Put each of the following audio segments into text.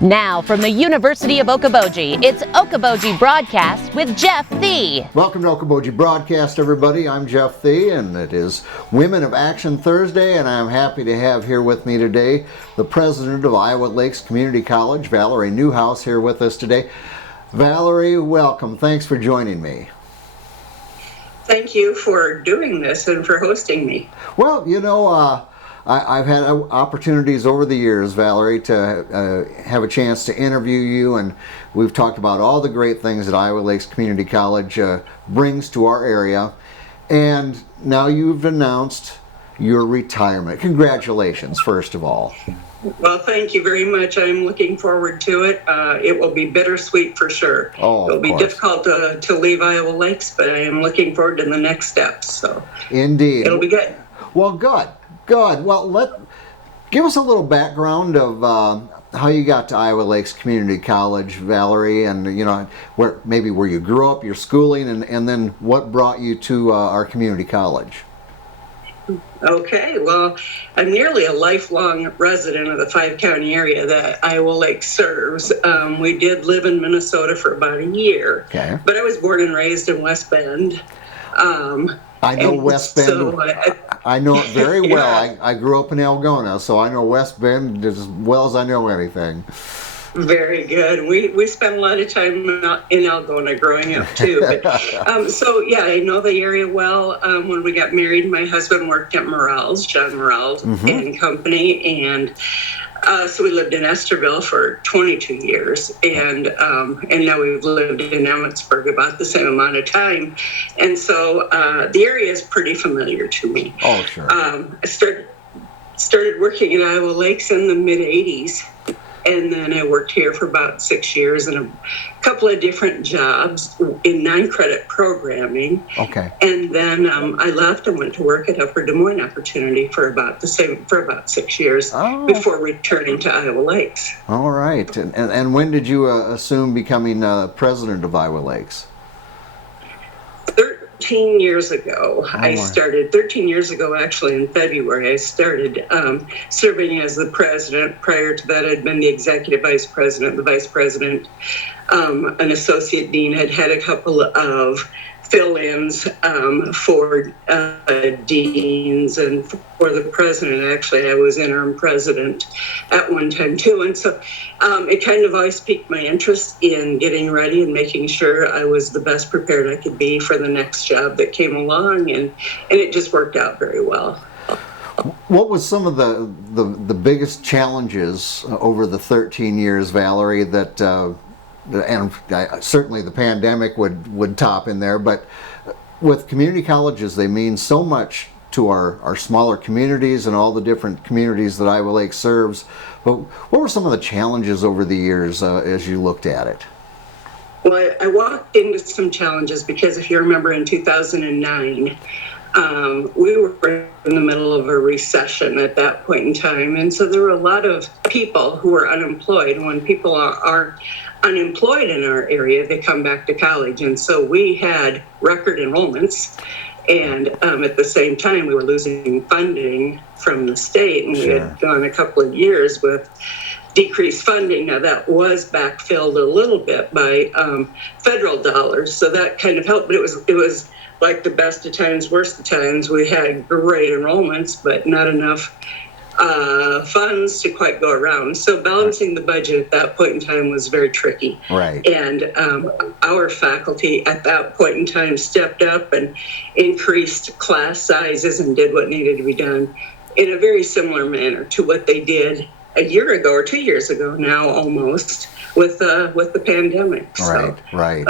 Now from the University of Okoboji, it's Okoboji Broadcast with Jeff Thee. Welcome to Okoboji Broadcast, everybody. I'm Jeff Thee, and it is Women of Action Thursday, and I'm happy to have here with me today the president of Iowa Lakes Community College, Valerie Newhouse, here with us today. Valerie, welcome. Thanks for joining me. Thank you for doing this and for hosting me. Well, you know, I've had opportunities over the years, Valerie, to have a chance to interview you, and we've talked about all the great things that Iowa Lakes Community College brings to our area. And now you've announced your retirement. Congratulations, first of all. Well, thank you very much. I'm looking forward to it. It will be bittersweet for sure. Oh, it'll be difficult to leave Iowa Lakes, but I am looking forward to the next steps. So indeed, it'll be good. Well, good. Well, give us a little background of how you got to Iowa Lakes Community College, Valerie, and you know where you grew up, your schooling, and then what brought you to our community college. Okay, well, I'm nearly a lifelong resident of the 5-county area that Iowa Lakes serves. We did live in Minnesota for about a year, okay, but I was born and raised in West Bend. I know West Bend. So, I know it very well. Yeah. I grew up in Algona, so I know West Bend as well as I know anything. Very good. We spent a lot of time in Algona growing up too. But, so yeah, I know the area well. When we got married, my husband worked at Morrell's, John Morrell's and Company, and so we lived in Esterville for 22 years, and now we've lived in Emmitsburg about the same amount of time, and so the area is pretty familiar to me. Oh, sure. I started working at Iowa Lakes in the mid '80s. And then I worked here for about 6 years in a couple of different jobs in 9-credit programming. Okay. And then I left and went to work at Upper Des Moines Opportunity for about 6 years before returning to Iowa Lakes. All right. And when did you assume becoming president of Iowa Lakes? 13 years ago, I started, 13 years ago, actually, in February, I started serving as the president. Prior to that, I'd been the executive vice president, the vice president, an associate dean. I'd had a couple of fill-ins for deans and for the president. Actually, I was interim president at one time too, and so it kind of always piqued my interest in getting ready and making sure I was the best prepared I could be for the next job that came along, and it just worked out very well. What was some of the biggest challenges over the 13 years, Valerie, that and certainly the pandemic would top in there, but with community colleges, they mean so much to our smaller communities and all the different communities that Iowa Lakes serves. But what were some of the challenges over the years as you looked at it? Well, I walked into some challenges because if you remember in 2009, we were in the middle of a recession at that point in time. And so there were a lot of people who were unemployed. When people are unemployed in our area, they come back to college. And so we had record enrollments. And at the same time, we were losing funding from the state. And we had gone a couple of years with decreased funding. Now that was backfilled a little bit by federal dollars. So that kind of helped. But it was like the best of times, worst of times. We had great enrollments, but not enough funds to quite go around. So balancing the budget at that point in time was very tricky. Right. And our faculty at that point in time stepped up and increased class sizes and did what needed to be done in a very similar manner to what they did a year ago or 2 years ago now almost with the pandemic. Right.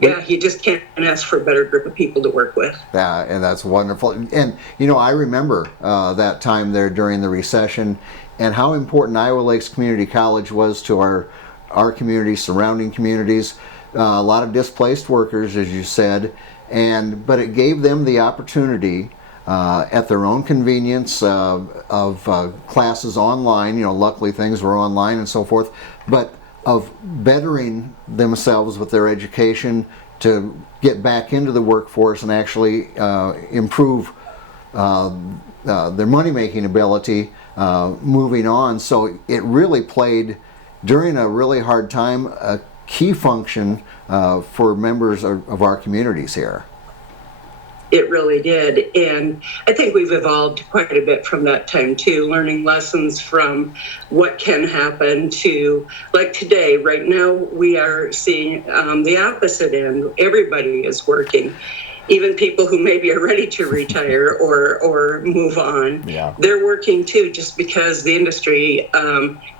Yeah, you just can't ask for a better group of people to work with. Yeah, and that's wonderful. And, you know, I remember that time there during the recession and how important Iowa Lakes Community College was to our community, surrounding communities. A lot of displaced workers, as you said, but it gave them the opportunity at their own convenience of classes online. You know, luckily things were online and so forth, but of bettering themselves with their education to get back into the workforce and actually improve their money-making ability moving on. So it really played during a really hard time, a key function for members of our communities here. It really did. And I think we've evolved quite a bit from that time too, learning lessons from what can happen to, like today, right now, we are seeing the opposite end. Everybody is working. Even people who maybe are ready to retire or move on, they're working too, just because the industry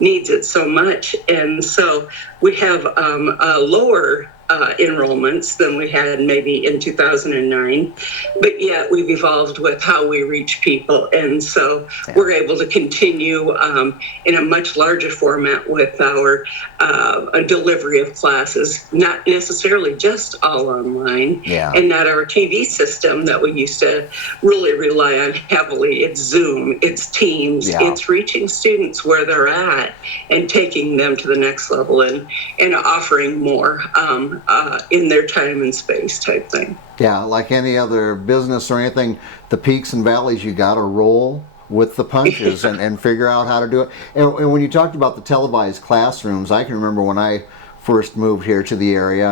needs it so much. And so we have lower enrollments than we had maybe in 2009, but yet we've evolved with how we reach people, and so we're able to continue in a much larger format with our delivery of classes, not necessarily just all online, and not our TV system that we used to really rely on heavily. It's Zoom, it's Teams, it's reaching students where they're at and taking them to the next level and offering more in their time and space type thing. Yeah, like any other business or anything, the peaks and valleys, you got to roll with the punches and figure out how to do it. And when you talked about the televised classrooms, I can remember when I first moved here to the area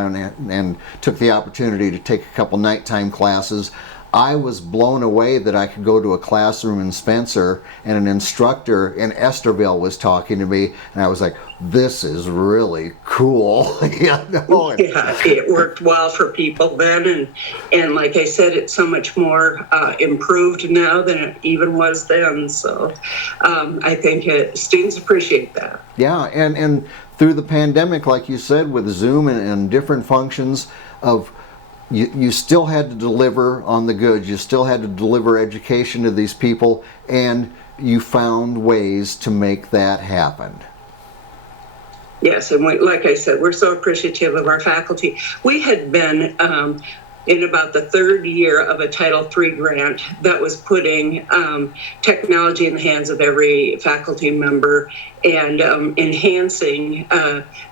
and took the opportunity to take a couple nighttime classes. I was blown away that I could go to a classroom in Spencer and an instructor in Esterville was talking to me, and I was like, this is really cool. It worked well for people then, and like I said, it's so much more improved now than it even was then, so I think students appreciate that. Yeah, and through the pandemic, like you said, with Zoom and different functions of you still had to deliver on the goods, you still had to deliver education to these people, and you found ways to make that happen. Yes, and like I said, we're so appreciative of our faculty. We had been in about the third year of a Title III grant that was putting technology in the hands of every faculty member and enhancing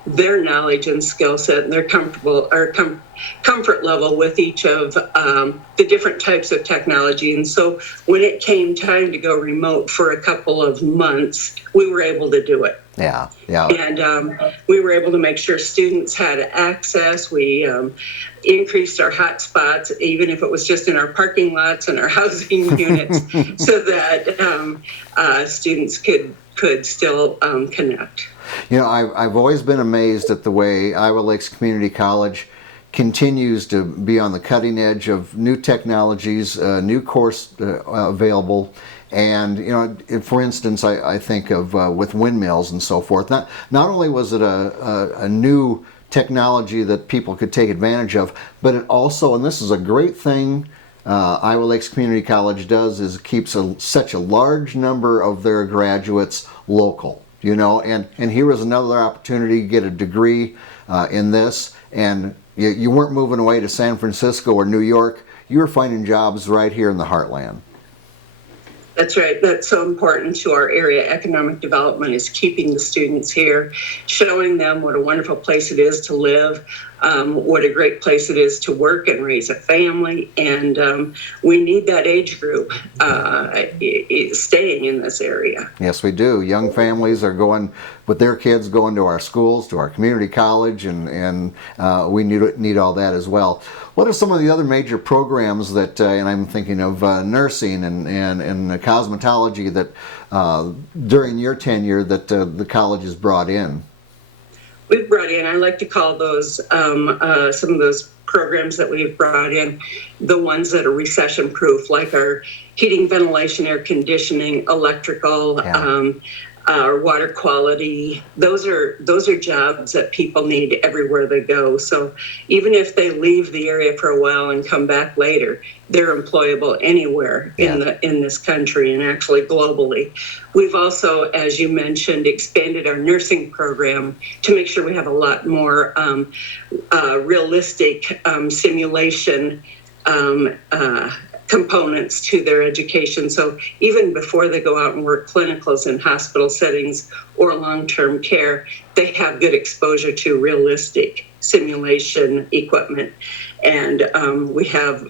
their knowledge and skill set and their comfort level with each of the different types of technology. And so when it came time to go remote for a couple of months, we were able to do it. Yeah. And we were able to make sure students had access. We increased our hotspots, even if it was just in our parking lots and our housing units, so that students could still connect. You know, I've always been amazed at the way Iowa Lakes Community College continues to be on the cutting edge of new technologies, new course available. And, you know, for instance, I think of with windmills and so forth. Not only was it a new technology that people could take advantage of, but it also, and this is a great thing Iowa Lakes Community College does, is it keeps such a large number of their graduates local, you know, and here was another opportunity to get a degree in this, and you weren't moving away to San Francisco or New York, you were finding jobs right here in the heartland. That's right. That's so important to our area. Economic development is keeping the students here, showing them what a wonderful place it is to live, what a great place it is to work and raise a family. And we need that age group staying in this area. Yes, we do. Young families are going with their kids, going to our schools, to our community college, and we need all that as well. What are some of the other major programs that, and I'm thinking of nursing and cosmetology, that during your tenure that the college has brought in? We've brought in, I like to call those, some of those programs that we've brought in, the ones that are recession proof, like our heating, ventilation, air conditioning, electrical, water quality. Those are jobs that people need everywhere they go. So even if they leave the area for a while and come back later, they're employable anywhere in this country and actually globally. We've also, as you mentioned, expanded our nursing program to make sure we have a lot more realistic simulation components to their education. So even before they go out and work clinicals in hospital settings or long-term care, they have good exposure to realistic simulation equipment. And we have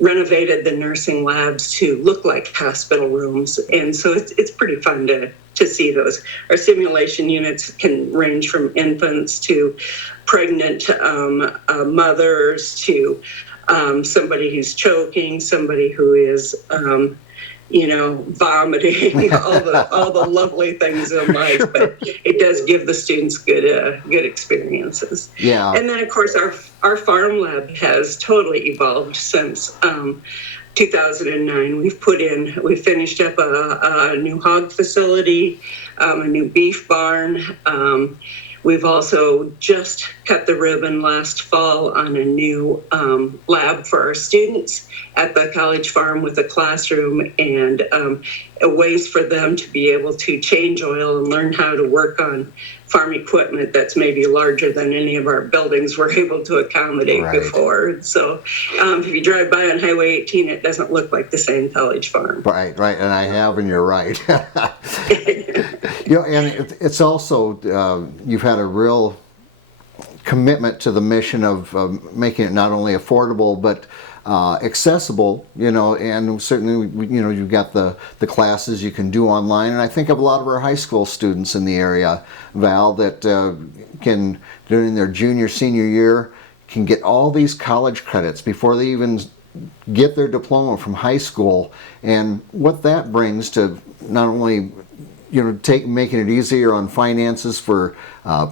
renovated the nursing labs to look like hospital rooms. And so it's pretty fun to to see those. Our simulation units can range from infants to pregnant mothers to somebody who's choking, somebody who is vomiting, all the lovely things in life. But it does give the students good experiences. Yeah. And then, of course, our farm lab has totally evolved since 2009. We've finished up a new hog facility, a new beef barn. We've also just cut the ribbon last fall on a new lab for our students at the college farm with a classroom and ways for them to be able to change oil and learn how to work on farm equipment that's maybe larger than any of our buildings were able to accommodate before. So if you drive by on Highway 18, it doesn't look like the same college farm. Right, and I have, and you're right. And it's also, you've had a real commitment to the mission of making it not only affordable, but accessible, and certainly, you've got the classes you can do online. And I think of a lot of our high school students in the area, Val, that can, during their junior, senior year, can get all these college credits before they even get their diploma from high school. And what that brings to not only making it easier on finances for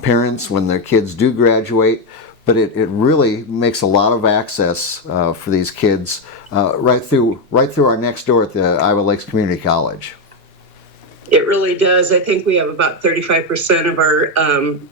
parents when their kids do graduate, but it really makes a lot of access for these kids right through our next door at the Iowa Lakes Community College. It really does. I think we have about 35% of our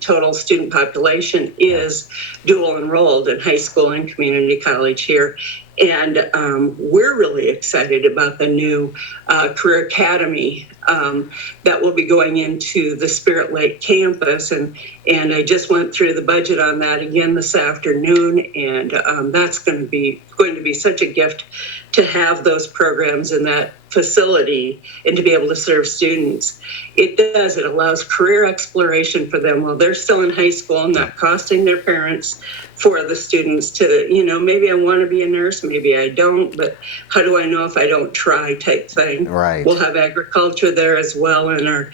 total student population is dual enrolled in high school and community college here. And we're really excited about the new Career Academy that will be going into the Spirit Lake campus. And I just went through the budget on that again this afternoon. And that's going to be such a gift to have those programs in that facility and to be able to serve students. It allows career exploration for them while they're still in high school, not costing their parents, for the students to, maybe I want to be a nurse, maybe I don't, but how do I know if I don't try type thing? Right. We'll have agriculture there as well in our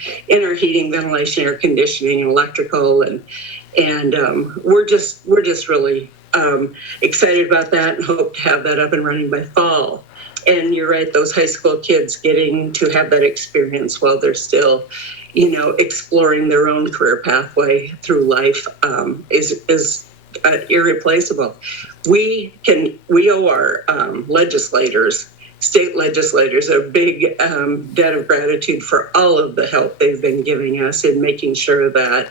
heating, ventilation, air conditioning, and electrical, and we're just really excited about that and hope to have that up and running by fall. And you're right, those high school kids getting to have that experience while they're still, exploring their own career pathway through life is irreplaceable. We owe our state legislators a big debt of gratitude for all of the help they've been giving us in making sure that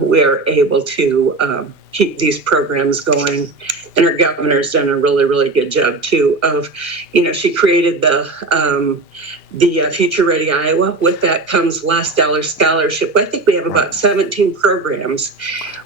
we're able to keep these programs going. And our governor's done a really, really good job too of, she created the Future Ready Iowa. With that comes last dollar scholarship. I think we have about 17 programs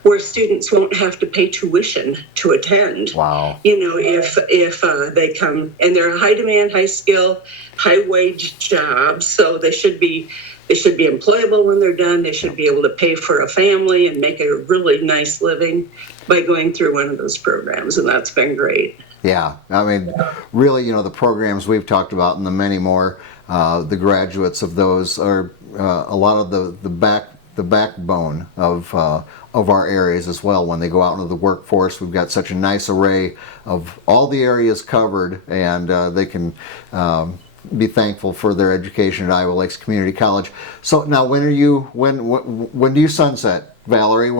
where students won't have to pay tuition to attend. Wow. If they come, and they're a high demand, high skill, high wage jobs, so they should be employable when they're done. They should be able to pay for a family and make a really nice living by going through one of those programs, and that's been great. Yeah, I mean, really, the programs we've talked about and the many more, the graduates of those are a lot of the backbone of our areas as well. When they go out into the workforce, we've got such a nice array of all the areas covered, and they can be thankful for their education at Iowa Lakes Community College. So now, when do you sunset, Valerie?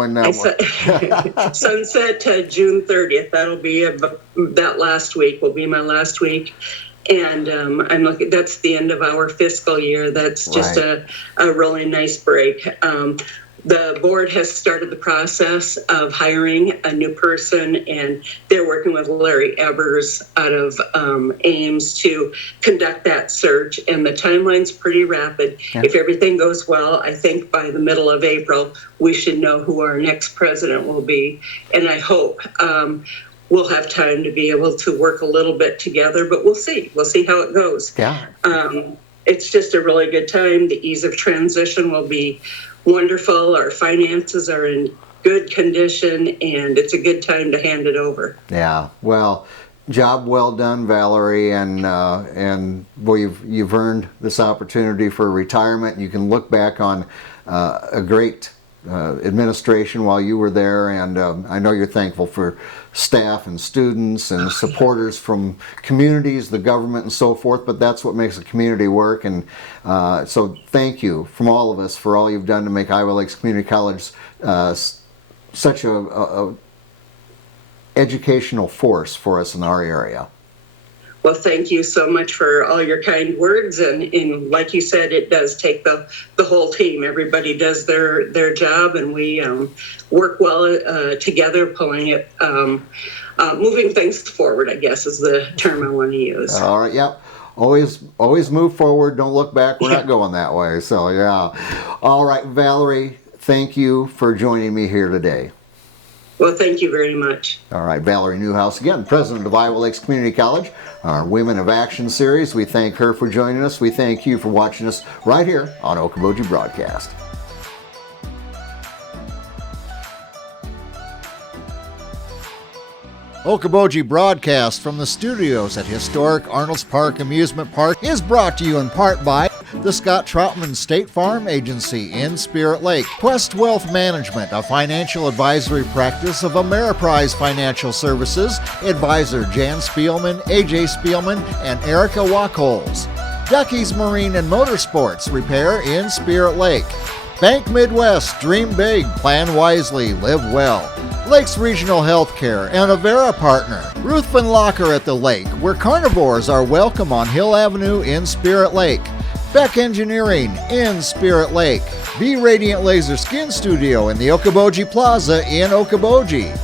Sunset June 30th. That'll be that last week. Will be my last week. And I'm looking. That's the end of our fiscal year. That's just a really nice break. The board has started the process of hiring a new person, and they're working with Larry Ebers out of Ames to conduct that search. And the timeline's pretty rapid. Yeah. If everything goes well, I think by the middle of April, we should know who our next president will be. And I hope we'll have time to be able to work a little bit together, but we'll see. We'll see how it goes. Yeah. It's just a really good time. The ease of transition will be wonderful. Our finances are in good condition, and it's a good time to hand it over. Yeah, well, Job well done, Valerie, and boy, you've earned this opportunity for retirement. You can look back on a great administration while you were there, and I know you're thankful for staff and students and supporters from communities, the government, and so forth. But that's what makes a community work, and so thank you from all of us for all you've done to make Iowa Lakes Community College such a educational force for us in our area. Well, thank you so much for all your kind words. And like you said, it does take the whole team. Everybody does their job, and we work well together, pulling it, moving things forward, I guess is the term I want to use. All right, yep. Always move forward. Don't look back. We're not going that way. So, yeah. All right, Valerie, thank you for joining me here today. Well, thank you very much. All right, Valerie Newhouse again, president of Iowa Lakes Community College, our Women of Action series. We thank her for joining us. We thank you for watching us right here on Okoboji Broadcast. Okoboji Broadcast from the studios at historic Arnold's Park Amusement Park is brought to you in part by the Scott Troutman State Farm Agency in Spirit Lake, Quest Wealth Management, a financial advisory practice of Ameriprise Financial Services, advisor Jan Spielman, AJ Spielman, and Erica Wachholz. Ducky's Marine and Motorsports Repair in Spirit Lake. Bank Midwest, dream big, plan wisely, live well. Lakes Regional Healthcare and Avera Partner. Ruthven Locker at the Lake, where carnivores are welcome on Hill Avenue in Spirit Lake. Beck Engineering in Spirit Lake. Be Radiant Laser Skin Studio in the Okoboji Plaza in Okoboji.